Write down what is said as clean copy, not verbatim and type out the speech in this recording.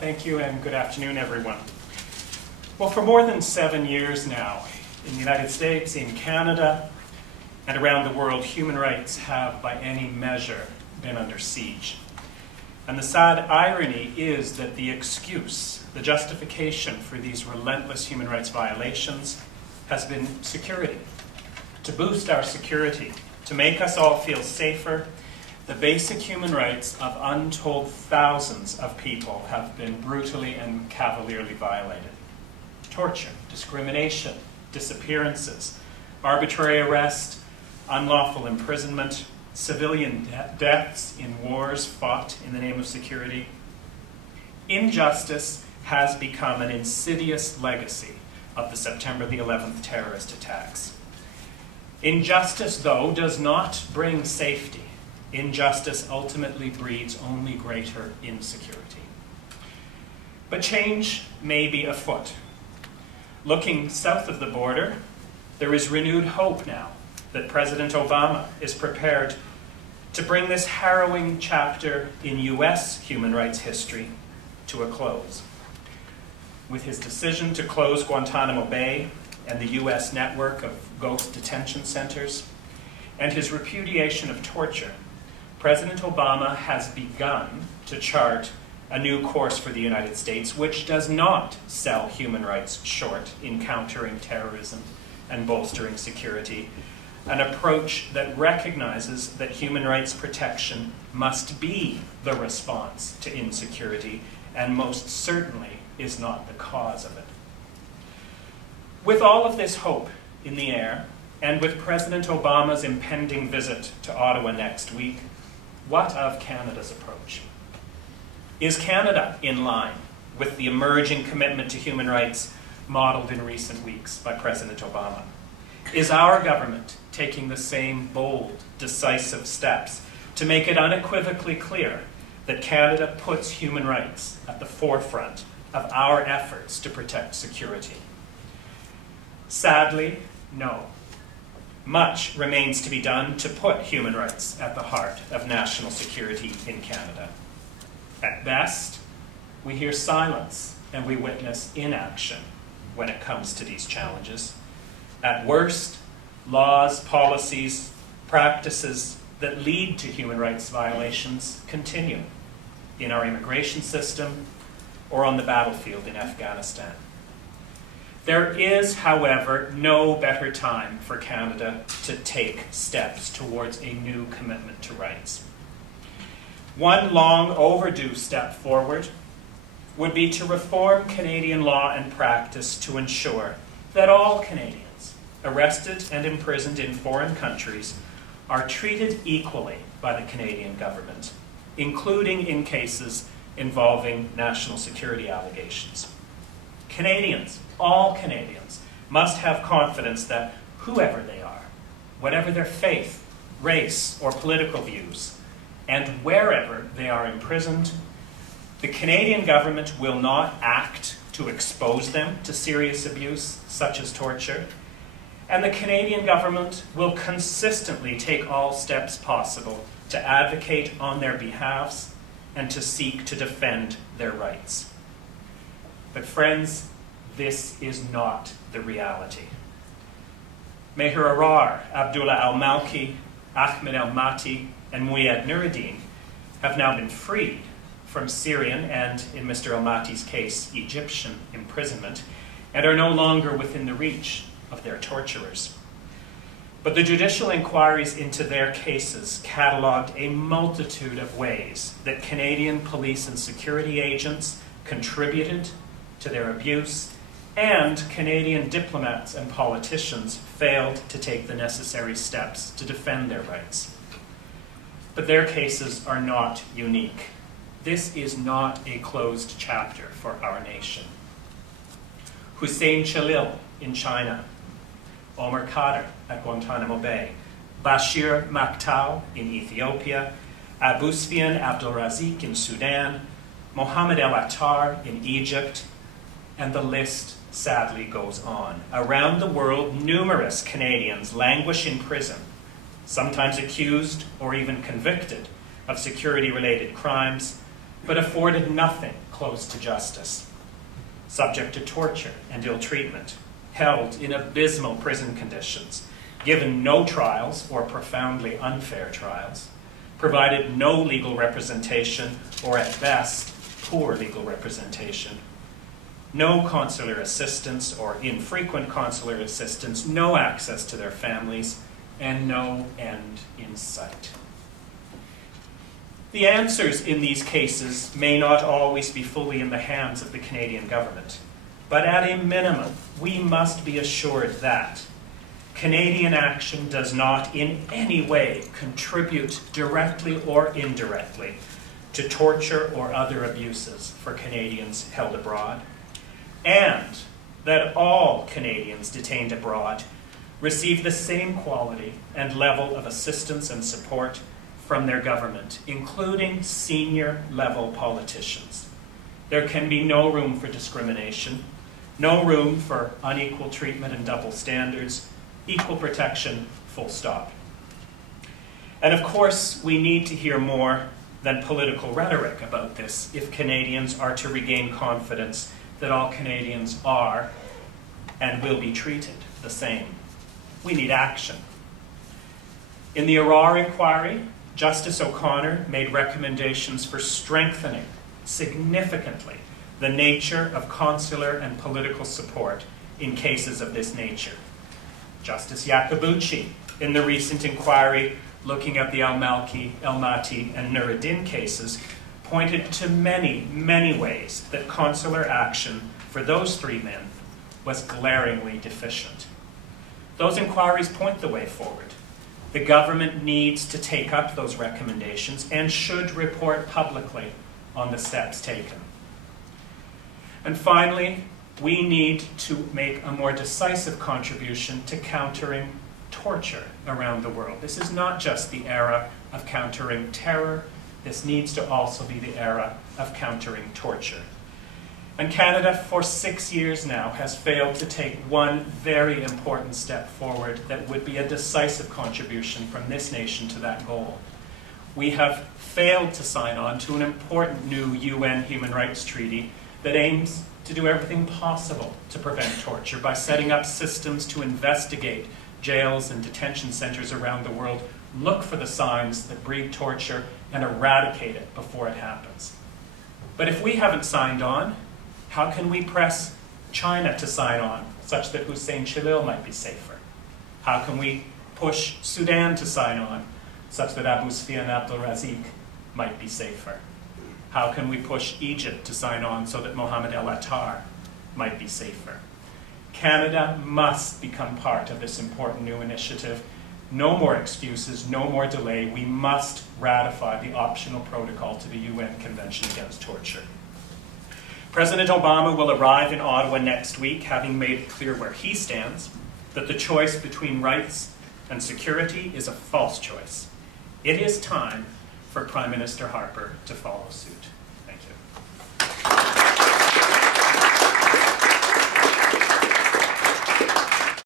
Thank you, and good afternoon, everyone. Well, for more than 7 years now, in the United States, in Canada, and around the world, human rights have, by any measure, been under siege. And the sad irony is that the excuse, the justification for these relentless human rights violations has been security. To boost our security, to make us all feel safer, the basic human rights of untold thousands of people have been brutally and cavalierly violated. Torture, discrimination, disappearances, arbitrary arrest, unlawful imprisonment, civilian deaths in wars fought in the name of security. Injustice has become an insidious legacy of the September the 11th terrorist attacks. Injustice, though, does not bring safety. Injustice ultimately breeds only greater insecurity. But change may be afoot. Looking south of the border, there is renewed hope now that President Obama is prepared to bring this harrowing chapter in U.S. human rights history to a close. With his decision to close Guantanamo Bay and the U.S. network of ghost detention centers, and his repudiation of torture, President Obama has begun to chart a new course for the United States, which does not sell human rights short in countering terrorism and bolstering security, an approach that recognizes that human rights protection must be the response to insecurity and most certainly is not the cause of it. With all of this hope in the air, and with President Obama's impending visit to Ottawa next week, what of Canada's approach? Is Canada in line with the emerging commitment to human rights modeled in recent weeks by President Obama? Is our government taking the same bold, decisive steps to make it unequivocally clear that Canada puts human rights at the forefront of our efforts to protect security? Sadly, no. Much remains to be done to put human rights at the heart of national security in Canada. At best, we hear silence and we witness inaction when it comes to these challenges. At worst, laws, policies, practices that lead to human rights violations continue in our immigration system or on the battlefield in Afghanistan. There is, however, no better time for Canada to take steps towards a new commitment to rights. One long overdue step forward would be to reform Canadian law and practice to ensure that all Canadians arrested and imprisoned in foreign countries are treated equally by the Canadian government, including in cases involving national security allegations. Canadians, all Canadians, must have confidence that whoever they are, whatever their faith, race, or political views, and wherever they are imprisoned, the Canadian government will not act to expose them to serious abuse, such as torture, and the Canadian government will consistently take all steps possible to advocate on their behalves and to seek to defend their rights. But friends, this is not the reality. Meher Arar, Abdullah al-Malki, Ahmed al-Mati, and Muyad Nuruddin have now been freed from Syrian and, in Mr. al-Mati's case, Egyptian imprisonment, and are no longer within the reach of their torturers. But the judicial inquiries into their cases catalogued a multitude of ways that Canadian police and security agents contributed to their abuse, and Canadian diplomats and politicians failed to take the necessary steps to defend their rights. But their cases are not unique. This is not a closed chapter for our nation. Hussein Chalil in China, Omar Khadr at Guantanamo Bay, Bashir Maktal in Ethiopia, Abu Sufyan Abdulrazik in Sudan, Mohammed El Attar in Egypt, and the list sadly goes on. Around the world, numerous Canadians languish in prison, sometimes accused or even convicted of security-related crimes, but afforded nothing close to justice, subject to torture and ill treatment, held in abysmal prison conditions, given no trials or profoundly unfair trials, provided no legal representation or at best poor legal representation, no consular assistance or infrequent consular assistance, no access to their families, and no end in sight. The answers in these cases may not always be fully in the hands of the Canadian government, but at a minimum, we must be assured that Canadian action does not in any way contribute directly or indirectly to torture or other abuses for Canadians held abroad, and that all Canadians detained abroad receive the same quality and level of assistance and support from their government, including senior level politicians. There can be no room for discrimination, no room for unequal treatment and double standards, equal protection, full stop. And of course, we need to hear more than political rhetoric about this if Canadians are to regain confidence that all Canadians are and will be treated the same. We need action. In the Arar inquiry, Justice O'Connor made recommendations for strengthening significantly the nature of consular and political support in cases of this nature. Justice Iacobucci, in the recent inquiry looking at the Al-Malki, El-Mati, and Nuruddin cases, pointed to many, many ways that consular action for those three men was glaringly deficient. Those inquiries point the way forward. The government needs to take up those recommendations and should report publicly on the steps taken. And finally, we need to make a more decisive contribution to countering torture around the world. This is not just the era of countering terror. This needs to also be the era of countering torture. And Canada, for 6 years now, has failed to take one very important step forward that would be a decisive contribution from this nation to that goal. We have failed to sign on to an important new UN human rights treaty that aims to do everything possible to prevent torture by setting up systems to investigate jails and detention centers around the world, look for the signs that breed torture, and eradicate it before it happens. But if we haven't signed on, how can we press China to sign on such that Hussein Chilil might be safer? How can we push Sudan to sign on such that Abu Sufyan Abdul-Razik might be safer? How can we push Egypt to sign on so that Mohammed El-Attar might be safer? Canada must become part of this important new initiative. No more excuses, no more delay. We must ratify the optional protocol to the UN Convention Against Torture. President Obama will arrive in Ottawa next week, having made it clear where he stands, that the choice between rights and security is a false choice. It is time for Prime Minister Harper to follow suit.